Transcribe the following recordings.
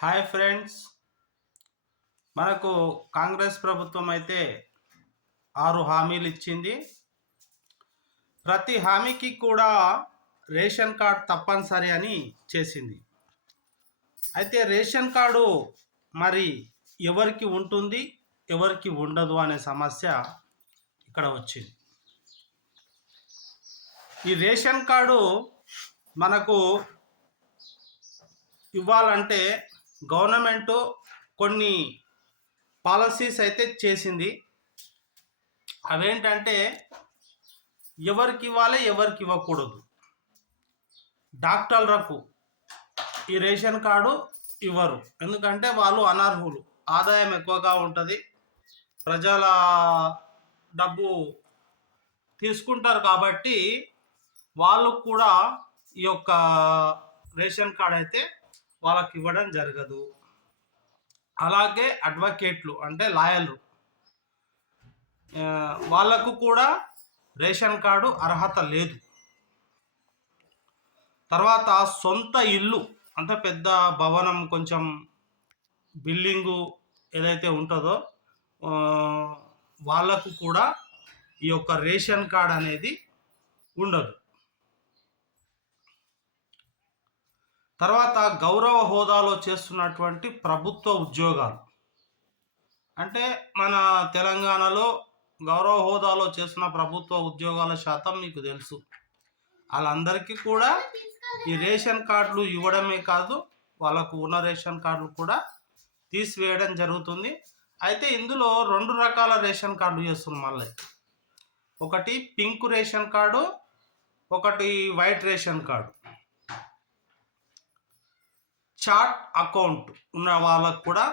Hi friends, మనకు కాంగ్రెస్ ప్రభుత్వం అయితే 6 హామీలు ఇచ్చింది. ప్రతి హామీకి కూడా రేషన్ కార్డ్ తప్పనిసరి అని చేసింది. అయితే రేషన్ కార్డు మరి ఎవరికి ఉంటుంది, ఎవరికి ఉండదు అనే సమస్య ఇక్కడ వచ్చింది. ఈ రేషన్ కార్డు మనకు ఇవ్వాలంటే గవర్నమెంట్ కొన్ని పాలసీస్ అయితే చేసింది. అవేంటంటే ఎవరికి ఇవ్వాలి, ఎవరికి ఇవ్వకూడదు. డాక్టర్లకు ఈ రేషన్ కార్డు ఇవ్వరు, ఎందుకంటే వాళ్ళు అనర్హులు, ఆదాయం ఎక్కువగా ఉంటుంది, ప్రజల డబ్బు తీసుకుంటారు కాబట్టి వాళ్ళు కూడా ఈ యొక్క రేషన్ కార్డు అయితే వాళ్ళకి ఇవ్వడం జరగదు. అలాగే అడ్వకేట్లు అంటే లాయర్లు, వాళ్ళకు కూడా రేషన్ కార్డు అర్హత లేదు. తర్వాత సొంత ఇల్లు అంటే పెద్ద భవనం, కొంచెం బిల్డింగు ఏదైతే ఉంటుందో వాళ్ళకు కూడా ఈ యొక్క రేషన్ కార్డ్ అనేది ఉండదు. తర్వాత గౌరవ హోదాలో చేస్తున్నటువంటి ప్రభుత్వ ఉద్యోగాలు అంటే మన తెలంగాణలో గౌరవ హోదాలో చేస్తున్న ప్రభుత్వ ఉద్యోగాల శాతం మీకు తెలుసు. వాళ్ళందరికీ కూడా ఈ రేషన్ కార్డులు ఇవ్వడమే కాదు, వాళ్ళకు ఉన్న రేషన్ కార్డులు కూడా తీసివేయడం జరుగుతుంది. అయితే ఇందులో 2 రకాల రేషన్ కార్డులు చేస్తున్నారు మళ్ళీ. ఒకటి పింక్ రేషన్ కార్డు, ఒకటి white ration card. Chart account ఉన్న వాళ్ళకు కూడా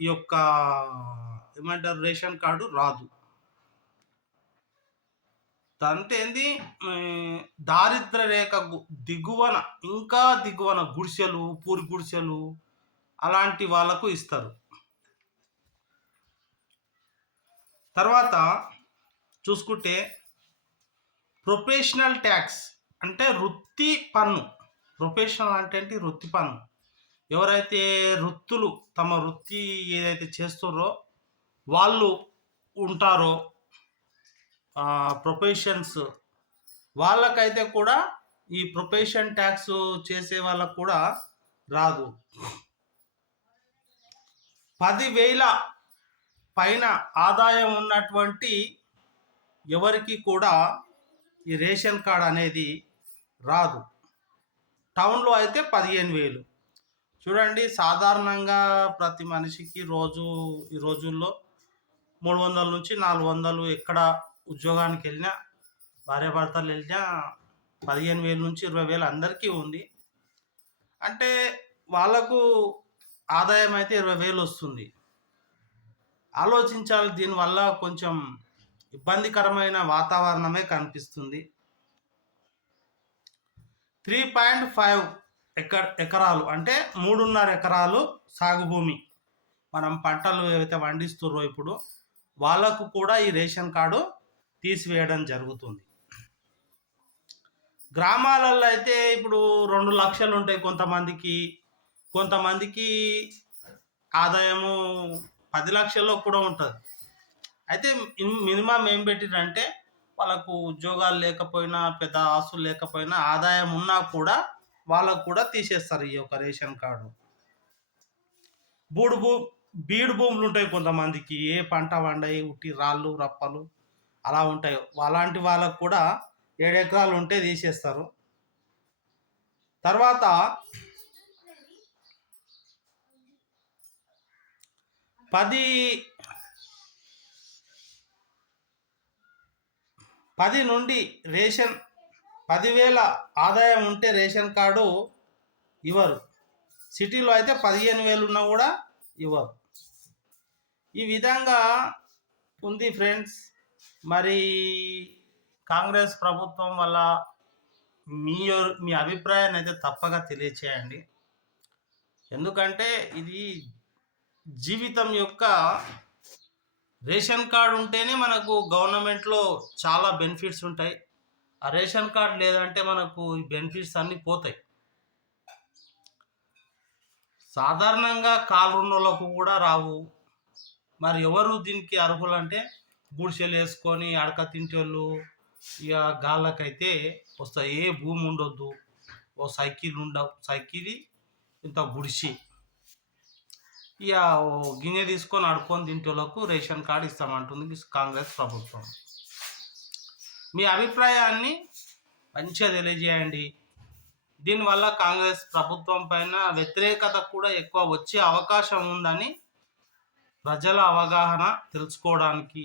ఈ యొక్క ఏమంటారు రేషన్ కార్డు రాదు. అంటే ఏంది, దారిద్ర రేఖ దిగువన, ఇంకా దిగువన గుడిసెలు, పూరి గుడిసెలు అలాంటి వాళ్ళకు ఇస్తారు. తర్వాత చూసుకుంటే ప్రొఫెషనల్ ట్యాక్స్ అంటే వృత్తి పన్ను. ప్రొఫెషనల్ అంటే ఏంటి? వృత్తి పన్ను. ఎవరైతే వృత్తులు తమ వృత్తి ఏదైతే చేస్తారో వాళ్ళు ఉంటారో ప్రొఫెషన్స్, వాళ్ళకైతే కూడా ఈ ప్రొఫెషన్ ట్యాక్స్ చేసే వాళ్ళకు కూడా రాదు. 10,000 పైన ఆదాయం ఉన్నటువంటి ఎవరికి కూడా ఈ రేషన్ కార్డ్ అనేది రాదు. టౌన్లో అయితే 15,000. చూడండి, సాధారణంగా ప్రతి మనిషికి ఈ రోజుల్లో 300 నుంచి 400 ఎక్కడ ఉద్యోగానికి వెళ్ళినా, భార్యాభర్తలు వెళ్ళినా 15,000 నుంచి 20,000 అందరికీ ఉంది. అంటే వాళ్ళకు ఆదాయం అయితే 20,000 వస్తుంది. ఆలోచించాలి, దీనివల్ల కొంచెం ఇబ్బందికరమైన వాతావరణమే కనిపిస్తుంది. 3.5 ఎకరాలు అంటే 3.5 ఎకరాలు సాగు భూమి, మనం పంటలు ఏవైతే పండిస్తుర్రో ఇప్పుడు వాళ్ళకు కూడా ఈ రేషన్ కార్డు తీసివేయడం జరుగుతుంది. గ్రామాలలో అయితే ఇప్పుడు 2 లక్షలు ఉంటాయి కొంతమందికి ఆదాయము 10 లక్షల్లో కూడా ఉంటుంది. అయితే మినిమం ఏం పెట్టిరంటే వాళ్ళకు ఉద్యోగాలు లేకపోయినా, పెద్ద ఆస్తులు లేకపోయినా, ఆదాయం ఉన్నా కూడా వాళ్ళకు కూడా తీసేస్తారు ఈ యొక్క రేషన్ కార్డు. బీడు భూములు ఉంటాయి కొంతమందికి, ఏ పంట వండాయి, ఉట్టి రాళ్ళు రప్పలు అలా ఉంటాయి, అలాంటి వాళ్ళకు కూడా 7 ఎకరాలు ఉంటే తీసేస్తారు. తర్వాత 10 నుండి 10,000 ఆదాయం ఉంటే రేషన్ కార్డు ఇవ్వరు. సిటీలో అయితే 15,000 ఉన్నా కూడా ఇవ్వరు. ఈ విధంగా ఉంది ఫ్రెండ్స్. మరి కాంగ్రెస్ ప్రభుత్వం వల్ల మీ అభిప్రాయాన్ని అయితే తప్పగా తెలియచేయండి. ఎందుకంటే ఇది జీవితం యొక్క రేషన్ కార్డు ఉంటేనే మనకు గవర్నమెంట్లో చాలా బెనిఫిట్స్ ఉంటాయి. ఆ రేషన్ కార్డు లేదంటే మనకు ఈ బెనిఫిట్స్ అన్నీ పోతాయి. సాధారణంగా కాళ్ళున్నోళ్ళకు కూడా రావు. మరి ఎవరు దీనికి అర్హులంటే గుడిసెలు వేసుకొని అడక తింటోళ్ళు, ఇక గాళ్ళకైతే వస్తాయి. ఏ భూమి ఉండొద్దు, ఓ సైకిల్ ఉండవు, సైకిల్ ఇంత గుడిసి, ఇక ఓ గిన్నె తీసుకొని అడుక్కొని తింటోళ్ళకు రేషన్ కార్డు ఇస్తామంటుంది కాంగ్రెస్ ప్రభుత్వం. మీ అభిప్రాయాన్ని మంచిగా తెలియజేయండి. దీనివల్ల కాంగ్రెస్ ప్రభుత్వం పైన వ్యతిరేకత కూడా ఎక్కువ వచ్చే అవకాశం ఉందని ప్రజల అవగాహన తెలుసుకోవడానికి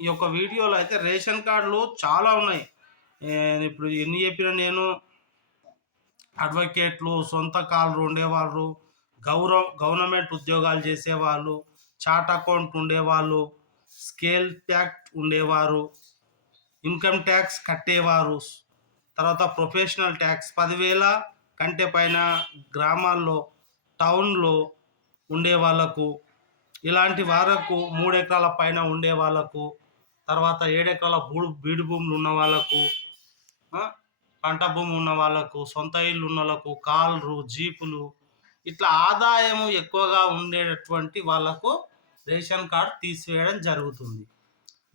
ఈ యొక్క వీడియోలో అయితే రేషన్ కార్డులు చాలా ఉన్నాయి. ఇప్పుడు ఎన్ని చెప్పినా నేను అడ్వకేట్లు, సొంత కాళ్ళు ఉండేవాళ్ళు, గవర్నమెంట్ ఉద్యోగాలు చేసేవాళ్ళు, చార్ట్ అకౌంట్ ఉండేవాళ్ళు, స్కేల్ ట్యాక్స్ ఉండేవారు, ఇన్కమ్ ట్యాక్స్ కట్టేవారు, తర్వాత ప్రొఫెషనల్ ట్యాక్స్ 10,000 కంటే పైన గ్రామాల్లో, టౌన్లో ఉండే వాళ్ళకు, ఇలాంటి వారకు 3 ఎకరాల పైన ఉండే వాళ్ళకు, తర్వాత 7 ఎకరాల బీడు భూములు ఉన్న వాళ్ళకు, పంట భూమి ఉన్న వాళ్ళకు, సొంత ఇల్లు ఉన్న వాళ్ళకు, కార్లు, జీపులు, ఇట్లా ఆదాయం ఎక్కువగా ఉండేటటువంటి వాళ్ళకు రేషన్ కార్డు తీసివేయడం జరుగుతుంది.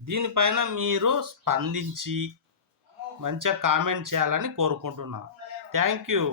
దీనిపైన మీరు స్పందించి మంచిగా కామెంట్ చేయాలని కోరుకుంటున్నాను. Thank you.